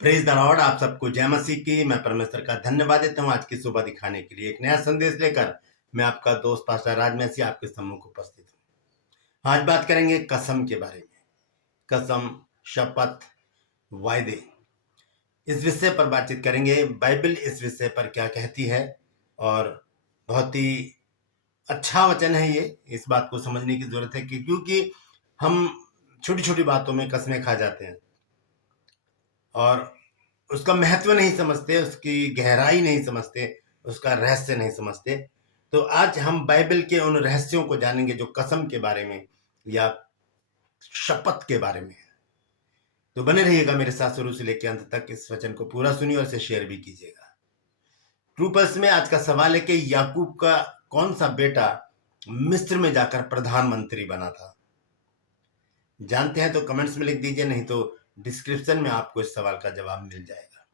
Praise the Lord. आप सबको जय मसीह की। मैं परमेश्वर का धन्यवाद देता हूँ आज की सुबह दिखाने के लिए। एक नया संदेश लेकर मैं आपका दोस्त पास्टर राज मसीह आपके सम्मुख उपस्थित हूँ। आज बात करेंगे कसम के बारे में। कसम, शपथ, वायदे, इस विषय पर बातचीत करेंगे। बाइबल इस विषय पर क्या कहती है और बहुत ही अच्छा वचन है ये। इस बात को समझने की जरूरत है कि क्योंकि हम छोटी छोटी बातों में कसमें खा जाते हैं और उसका महत्व नहीं समझते, उसकी गहराई नहीं समझते, उसका रहस्य नहीं समझते। तो आज हम बाइबल के उन रहस्यों को जानेंगे जो कसम के बारे में या शपथ के बारे में है। तो बने रहिएगा मेरे साथ शुरू से लेकर अंत तक। इस वचन को पूरा सुनिए और इसे शेयर भी कीजिएगा। ट्रूपर्स में आज का सवाल है कि याकूब का कौन सा बेटा मिस्र में जाकर प्रधानमंत्री बना था? जानते हैं तो कमेंट्स में लिख दीजिए, नहीं तो डिस्क्रिप्शन में आपको इस सवाल का जवाब मिल जाएगा।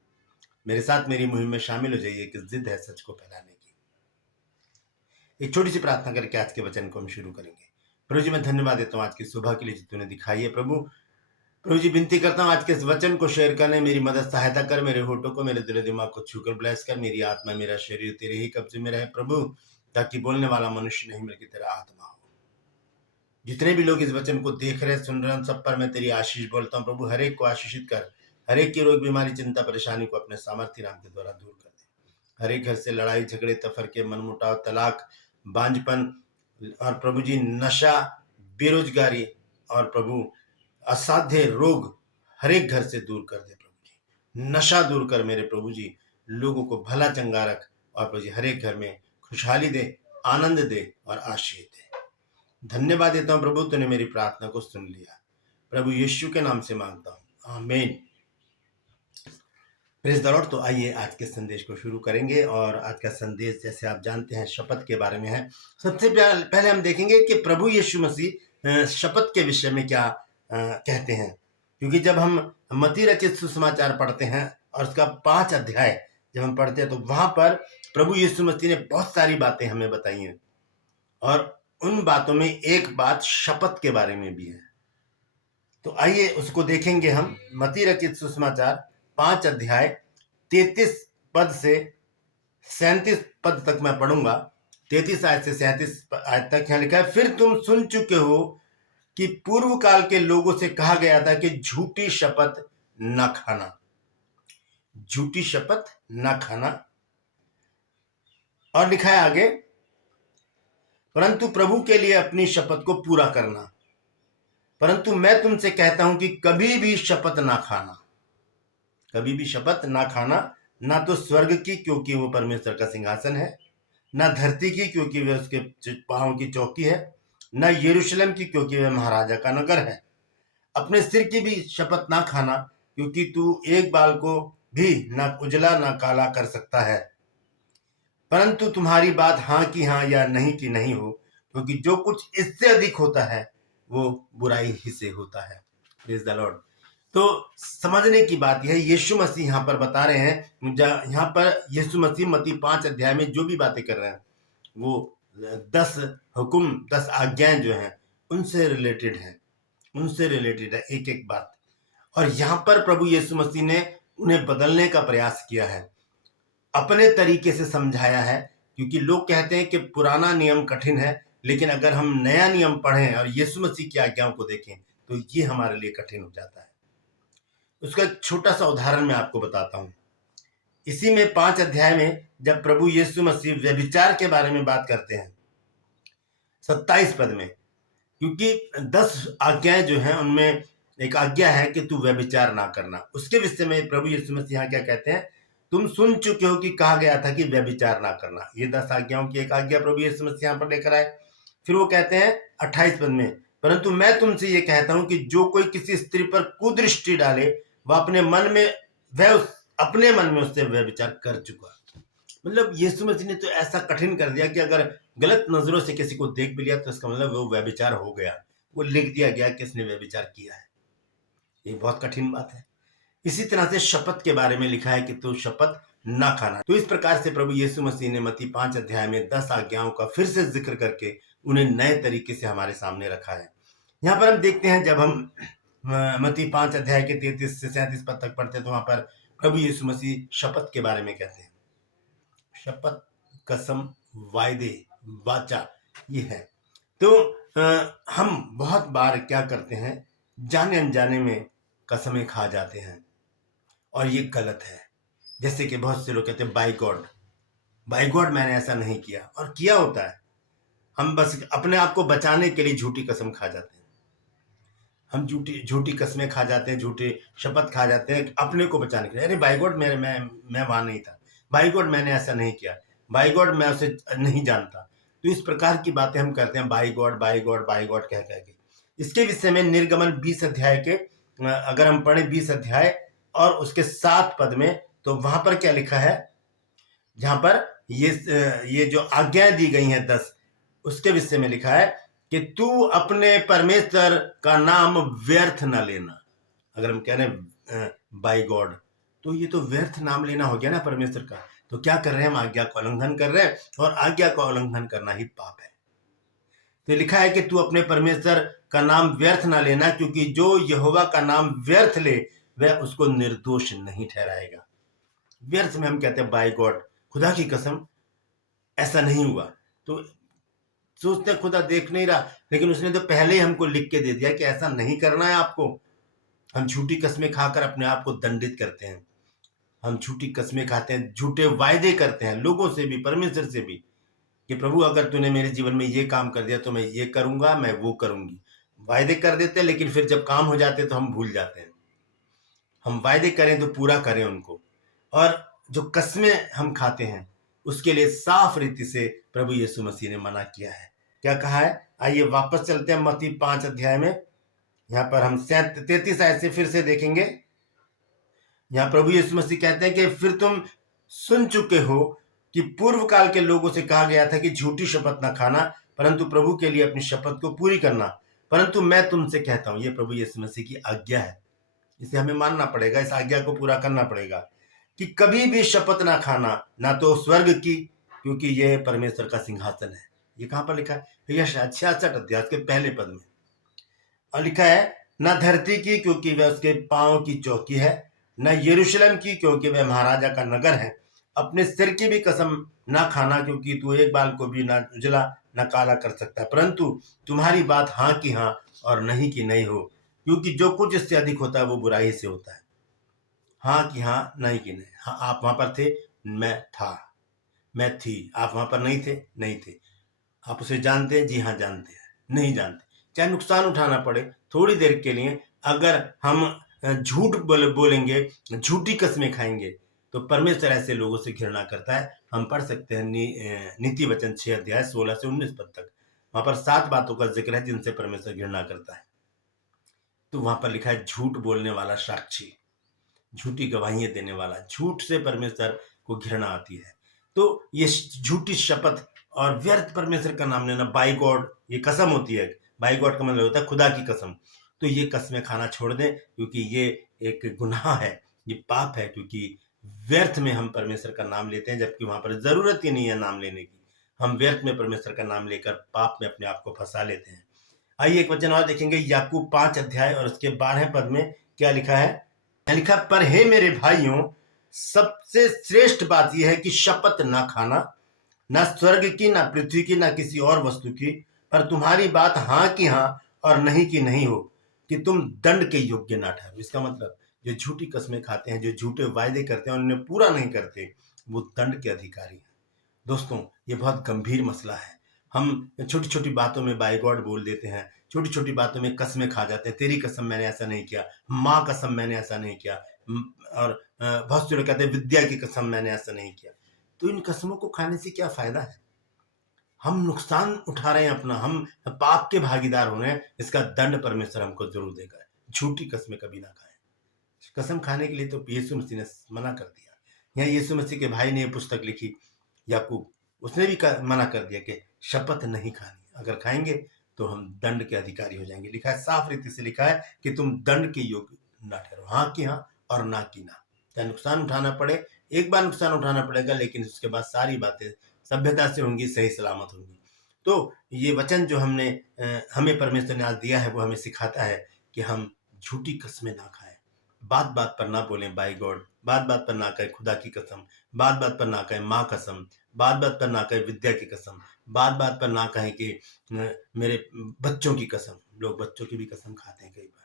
मेरे साथ मेरी मुहिम में शामिल हो जाइए कि जिद है सच को फैलाने की। एक छोटी सी प्रार्थना करके आज के वचन को हम शुरू करेंगे। प्रभु जी, मैं धन्यवाद देता हूँ आज की सुबह के लिए जो तूने दिखाई है। प्रभु जी, विनती करता हूँ आज के इस वचन को शेयर करने मेरी मदद सहायता कर। मेरे होठों को, मेरे दिल दिमाग को छूकर ब्लेस कर। मेरी आत्मा, मेरा शरीर तेरे ही कब्जे में रहे प्रभु, ताकि बोलने वाला मनुष्य नहीं बल्कि तेरा आत्मा हो। जितने भी लोग इस वचन को देख रहे सुन रहे हैं, सब पर मैं तेरी आशीष बोलता हूँ प्रभु। हर एक को आशीषित कर। हर एक की रोग बीमारी चिंता परेशानी को अपने सामर्थ्य नाम के द्वारा दूर कर दे। हर एक घर से लड़ाई झगड़े तफरके मनमुटाव तलाक बांझपन और प्रभु जी नशा बेरोजगारी और प्रभु असाध्य रोग हर एक घर से दूर कर दे प्रभु जी। नशा दूर कर मेरे प्रभु जी। लोगों को भला चंगा रख और प्रभु जी हर एक घर में खुशहाली दे, आनंद दे और आशीष दे। धन्यवाद देता हूं प्रभु, तूने मेरी प्रार्थना को सुन लिया। प्रभु यीशु के नाम से मांगता हूं, आमीन। Praise the Lord. तो आइए आज के संदेश को शुरू करेंगे और आज का संदेश जैसे आप जानते हैं शपथ के बारे में है। सबसे पहले हम देखेंगे कि प्रभु यीशु मसीह शपथ के विषय में क्या कहते हैं। क्योंकि जब हम मत्ती रचित सुसमाचार पढ़ते हैं और उसका 5 अध्याय जब हम पढ़ते हैं तो वहां पर प्रभु यीशु मसीह ने बहुत सारी बातें हमें बताई हैं और उन बातों में एक बात शपथ के बारे में भी है। तो आइए उसको देखेंगे हम। मत्ती रचित सुसमाचार 5 अध्याय 33 पद से 37 पद तक मैं पढ़ूंगा। 33 आयत से 37 आयत तक यहाँ लिखा है, फिर तुम सुन चुके हो कि पूर्व काल के लोगों से कहा गया था कि झूठी शपथ न खाना, झूठी शपथ न खाना। और लिखा है आगे, परंतु प्रभु के लिए अपनी शपथ को पूरा करना। परंतु मैं तुमसे कहता हूं कि कभी भी शपथ ना खाना, कभी भी शपथ ना खाना, ना तो स्वर्ग की क्योंकि वो परमेश्वर का सिंहासन है, ना धरती की क्योंकि वह उसके पांव की चौकी है, ना यरूशलेम की क्योंकि वह महाराजा का नगर है। अपने सिर की भी शपथ ना खाना, क्योंकि तू एक बाल को भी ना उजला ना काला कर सकता है। परंतु तुम्हारी बात हाँ की हाँ या नहीं की नहीं हो, क्योंकि जो कुछ इससे अधिक होता है वो बुराई ही से होता है। Praise the Lord. तो समझने की बात यह है, यीशु मसीह यहाँ पर बता रहे हैं, यहाँ पर यीशु मसीह मत्ती 5 अध्याय में जो भी बातें कर रहे हैं वो 10 हुक्म 10 आज्ञाएं जो हैं उनसे रिलेटेड है, उनसे रिलेटेड है एक एक बात। और यहाँ पर प्रभु यीशु मसीह ने उन्हें बदलने का प्रयास किया है, अपने तरीके से समझाया है। क्योंकि लोग कहते हैं कि पुराना नियम कठिन है, लेकिन अगर हम नया नियम पढ़ें और यीशु मसीह की आज्ञाओं को देखें तो ये हमारे लिए कठिन हो जाता है। उसका एक छोटा सा उदाहरण मैं आपको बताता हूं। इसी में 5 अध्याय में जब प्रभु यीशु मसीह व्यभिचार के बारे में बात करते हैं 27 पद में, क्योंकि 10 आज्ञाएं जो हैं उनमें एक आज्ञा है कि तू व्यभिचार ना करना। उसके विषय में प्रभु यीशु मसीह यहाँ क्या कहते हैं, तुम सुन चुके हो कि कहा गया था कि व्यभिचार ना करना। ये 10 आज्ञाओं की एक आज्ञा प्रभु यीशु मसीह यहाँ पर लेकर आए। फिर वो कहते हैं 28 पद में, परंतु मैं तुमसे ये कहता हूं कि जो कोई किसी स्त्री पर कुदृष्टि डाले वह अपने मन में उससे व्यभिचार कर चुका। मतलब यीशु मसीह ने तो ऐसा कठिन कर दिया कि अगर गलत नजरों से किसी को देख भी लिया तो इसका मतलब वो व्यभिचार हो गया, वो लिख दिया गया कि इसने व्यभिचार किया है। ये बहुत कठिन बात है। इसी तरह से शपथ के बारे में लिखा है कि तू शपथ ना खाना। तो इस प्रकार से प्रभु यीशु मसीह ने मत्ती 5 अध्याय में 10 आज्ञाओं का फिर से जिक्र करके उन्हें नए तरीके से हमारे सामने रखा है। यहाँ पर हम देखते हैं, जब हम मत्ती 5 अध्याय के 33 से 37 पद तक पढ़ते हैं तो वहां पर प्रभु यीशु मसीह शपथ के बारे में कहते हैं। शपथ, कसम, वायदे, वाचा, ये है। तो हम बहुत बार क्या करते हैं, जाने अनजाने में कसमें खा जाते हैं और ये गलत है। जैसे कि बहुत से लोग कहते हैं बाय गॉड मैंने ऐसा नहीं किया, और किया होता है। हम बस अपने आप को बचाने के लिए झूठी कसम खा जाते हैं। हम झूठी कस्में खा जाते हैं, झूठे शपथ खा जाते हैं अपने को बचाने के लिए। अरे बाय गॉड मैं वहां नहीं था, बाय गॉड मैंने ऐसा नहीं किया, बाय गॉड मैं उसे नहीं जानता। तो इस प्रकार की बातें हम करते हैं बाय गॉड कह के। इसके विषय में निर्गमन 20 अध्याय के अगर हम पढ़े 20 अध्याय और उसके 7 पद में, तो वहां पर क्या लिखा है, जहां पर ये जो आज्ञाएं दी गई हैं 10, उसके विषय में लिखा है कि तू अपने परमेश्वर का नाम व्यर्थ न लेना। अगर हम कह रहे हैं बाय गॉड, तो ये तो व्यर्थ नाम लेना हो गया ना परमेश्वर का। तो क्या कर रहे हैं हम, आज्ञा का उल्लंघन कर रहे हैं, और आज्ञा का उल्लंघन करना ही पाप है। तो लिखा है कि तू अपने परमेश्वर का नाम व्यर्थ ना लेना, क्योंकि जो यहोवा का नाम व्यर्थ ले वह उसको निर्दोष नहीं ठहराएगा। व्यर्थ में हम कहते हैं बाय गॉड, खुदा की कसम ऐसा नहीं हुआ। तो सोचते खुदा देख नहीं रहा, लेकिन उसने तो पहले ही हमको लिख के दे दिया कि ऐसा नहीं करना है आपको। हम झूठी कस्में खाकर अपने आप को दंडित करते हैं। हम झूठी कस्में खाते हैं, झूठे वायदे करते हैं लोगों से भी, परमेश्वर से भी, कि प्रभु अगर तूने मेरे जीवन में ये काम कर दिया तो मैं ये करूंगा, मैं वो करूंगी। वायदे कर देते हैं, लेकिन फिर जब काम हो जाते तो हम भूल जाते हैं। हम वायदे करें तो पूरा करें उनको। और जो कस्में हम खाते हैं उसके लिए साफ रीति से प्रभु यीशु मसीह ने मना किया है। क्या कहा है, आइए वापस चलते हैं मत्ती 5 अध्याय में। यहाँ पर हम 33 आयत से फिर से देखेंगे। यहाँ प्रभु यीशु मसीह कहते हैं कि फिर तुम सुन चुके हो कि पूर्व काल के लोगों से कहा गया था कि झूठी शपथ न खाना, परंतु प्रभु के लिए अपनी शपथ को पूरी करना। परंतु मैं तुमसे कहता हूं, ये प्रभु यीशु मसीह की आज्ञा है, इसे हमें मानना पड़ेगा, इस आज्ञा को पूरा करना पड़ेगा कि कभी भी शपथ ना खाना, ना तो स्वर्ग की, क्योंकि यह परमेश्वर का सिंहासन है। ये कहां पर लिखा है, यह 66 अध्याय के पहले पद में। और लिखा है, न धरती की, क्योंकि वह उसके पांव की चौकी है, न यरूशलेम की, क्योंकि वह महाराजा का नगर है। अपने सिर की भी कसम ना खाना, क्योंकि तू एक बाल को भी ना उजला न काला कर सकता, परंतु तुम्हारी बात हाँ की हाँ और नहीं की नहीं हो, क्योंकि जो कुछ इससे अधिक होता है वो बुराई से होता है। हाँ की हाँ, नहीं की नहीं। हाँ, आप वहां पर थे, मैं था, मैं थी, आप वहां पर नहीं थे, नहीं थे। आप उसे जानते हैं, जी हाँ जानते हैं, नहीं जानते, चाहे नुकसान उठाना पड़े थोड़ी देर के लिए। अगर हम झूठ बोलेंगे, झूठी कस्में खाएंगे, तो परमेश्वर ऐसे लोगों से घृणा करता है। हम पढ़ सकते हैं नीति वचन 6 अध्याय 16 से 19 पद तक। वहां पर 7 बातों का जिक्र है जिनसे परमेश्वर घृणा करता है। तो वहां पर लिखा है, झूठ बोलने वाला साक्षी, झूठी गवाहियां देने वाला, झूठ से परमेश्वर को घृणा आती है। तो ये झूठी शपथ और व्यर्थ परमेश्वर का नाम लेना, बाय गॉड, ये कसम होती है। बाय गॉड का मतलब होता है खुदा की कसम। तो ये कस्में खाना छोड़ दें, क्योंकि ये एक गुनाह है, ये पाप है, क्योंकि व्यर्थ में हम परमेश्वर का नाम लेते हैं, जबकि वहां पर जरूरत ही नहीं है नाम लेने की। हम व्यर्थ में परमेश्वर का नाम लेकर पाप में अपने आप को फंसा लेते हैं। आइए एक वचन और देखेंगे, याकूब 5 अध्याय और उसके 12 पद में क्या लिखा है। लिखा, पर हे मेरे भाइयों, सबसे श्रेष्ठ बात यह है कि शपथ ना खाना, ना स्वर्ग की, ना पृथ्वी की, ना किसी और वस्तु की, पर तुम्हारी बात हाँ की हाँ और नहीं की नहीं हो, कि तुम दंड के योग्य ना ठहरो। इसका मतलब जो झूठी कस्में खाते हैं, जो झूठे वायदे करते हैं और उन्हें पूरा नहीं करते, वो दंड के अधिकारी हैं। दोस्तों, ये बहुत गंभीर मसला है। हम छोटी छोटी बातों में बाय गॉड बोल देते हैं, छोटी छोटी बातों में कस्में खा जाते हैं, तेरी कसम मैंने ऐसा नहीं किया, माँ कसम मैंने ऐसा नहीं किया, और बहुत से लोग कहते हैं विद्या की कसम मैंने ऐसा नहीं किया। तो इन कसमों को खाने से क्या फायदा है? हम नुकसान उठा रहे हैं अपना, हम पाप के भागीदार हो रहे हैं। इसका दंड परमेश्वर हमको जरूर देगा। झूठी कसमें कभी ना खाएं। कसम खाने के लिए तो यीशु मसीह ने मना कर दिया। यहाँ यीशु मसीह के भाई ने ये पुस्तक लिखी, याकूब, उसने भी मना कर दिया कि शपथ नहीं खानी, अगर खाएंगे तो हम दंड के अधिकारी हो जाएंगे। लिखा है, साफ रीति से लिखा है कि तुम दंड के योग्य ना ठहरो, हाँ की हाँ और ना की ना। चाहे नुकसान उठाना पड़े, एक बार नुकसान उठाना पड़ेगा, लेकिन उसके बाद सारी बातें सभ्यता से होंगी, सही सलामत होंगी। तो ये वचन जो हमें परमेश्वर ने आज दिया है, वो हमें सिखाता है कि हम झूठी कस्में ना खाएं, बात बात पर ना बोलें बाय गॉड, बात बात पर ना कहें खुदा की कसम, बात बात पर ना कहें माँ कसम, बात बात पर ना कहें विद्या की कसम, बात बात पर ना कहें कि मेरे बच्चों की कसम। लोग बच्चों की भी कसम खाते हैं, कई बार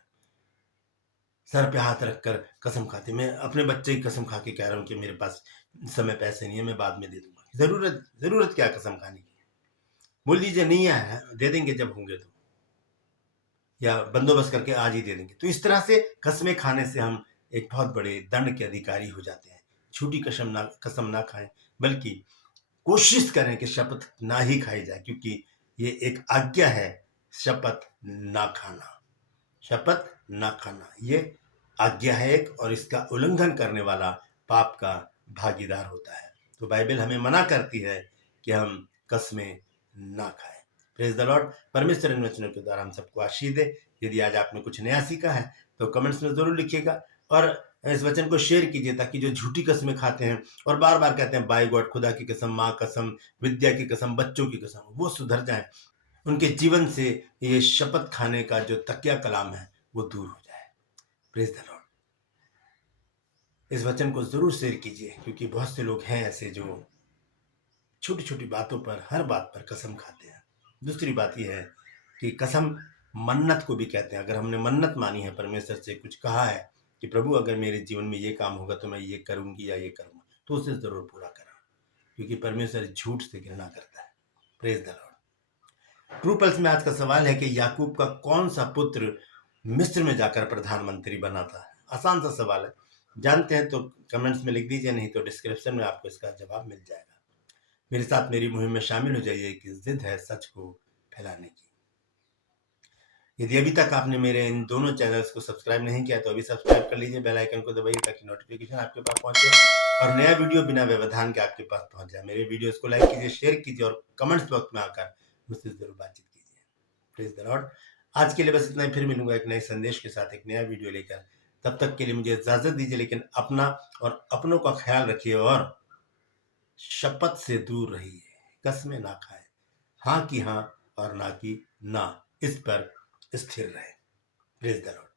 सर पे हाथ रखकर कसम खाते हैं। मैं अपने बच्चे की कसम खा के कह रहा हूँ कि मेरे पास समय पैसे नहीं है, मैं बाद में दे दूंगा। जरूरत क्या कसम खाने की? बोल दीजिए नहीं है, दे देंगे जब होंगे तो, या बंदोबस्त करके आज ही दे देंगे। तो इस तरह से कस्में खाने से हम एक बहुत बड़े दंड के अधिकारी हो जाते हैं। झूठी कसम ना खाएं, बल्कि कोशिश करें कि शपथ ना ही खाई जाए, क्योंकि ये एक आज्ञा है, शपथ ना खाना। शपथ ना खाना ये आज्ञा है एक, और इसका उल्लंघन करने वाला पाप का भागीदार होता है। तो बाइबल हमें मना करती है कि हम कस्में ना खाएं। Praise the Lord. परमेश्वर इन वचनों के द्वारा हम सबको आशीष दे। यदि आज आपने कुछ नया सीखा है तो कमेंट्स में जरूर लिखिएगा, और इस वचन को शेयर कीजिए, ताकि जो झूठी कस्में खाते हैं और बार बार कहते हैं बाय गॉड, खुदा की कसम, माँ कसम, विद्या की कसम, बच्चों की कसम, वो सुधर जाएं, उनके जीवन से ये शपथ खाने का जो तकिया कलाम है वो दूर हो जाए। Praise the Lord. इस वचन को जरूर शेयर कीजिए, क्योंकि बहुत से लोग हैं ऐसे जो छोटी छोटी बातों पर, हर बात पर कसम खाते हैं। दूसरी बात यह है कि कसम मन्नत को भी कहते हैं। अगर हमने मन्नत मानी है, परमेश्वर से कुछ कहा है कि प्रभु अगर मेरे जीवन में ये काम होगा तो मैं ये करूंगी या ये करूंगा, तो उसे जरूर पूरा करा, क्योंकि परमेश्वर झूठ से घृणा करता है। Praise the Lord. True pulse में आज का सवाल है कि याकूब का कौन सा पुत्र मिस्र में जाकर प्रधानमंत्री बना था? आसान सा सवाल है, जानते हैं तो कमेंट्स में लिख दीजिए, नहीं तो डिस्क्रिप्शन में आपको इसका जवाब मिल जाएगा। मेरे साथ मेरी मुहिम में शामिल हो जाइए कि जिद है सच को फैलाने की। यदि अभी तक आपने मेरे इन दोनों चैनल्स को सब्सक्राइब नहीं किया तो अभी सब्सक्राइब कर लीजिए, बेल आइकन को दबाइए, ताकि नोटिफिकेशन आपके पास पहुंचे और नया वीडियो बिना व्यवधान के आपके पास पहुंच जाए। मेरे वीडियोस को लाइक कीजिए, शेयर कीजिए, और कमेंट्स बॉक्स में आकर मुझसे जरूर बातचीत कीजिए। Praise the Lord. आज के लिए बस इतना ही, फिर मिलूंगा एक नए संदेश के साथ, एक नया वीडियो लेकर। तब तक के लिए मुझे इजाजत दीजिए, लेकिन अपना और अपनों का ख्याल रखिए, और शपथ से दूर रहिए, कस्में ना खाएं, हाँ की हाँ और ना की ना, इस पर स्थिर रहे। Praise the Lord.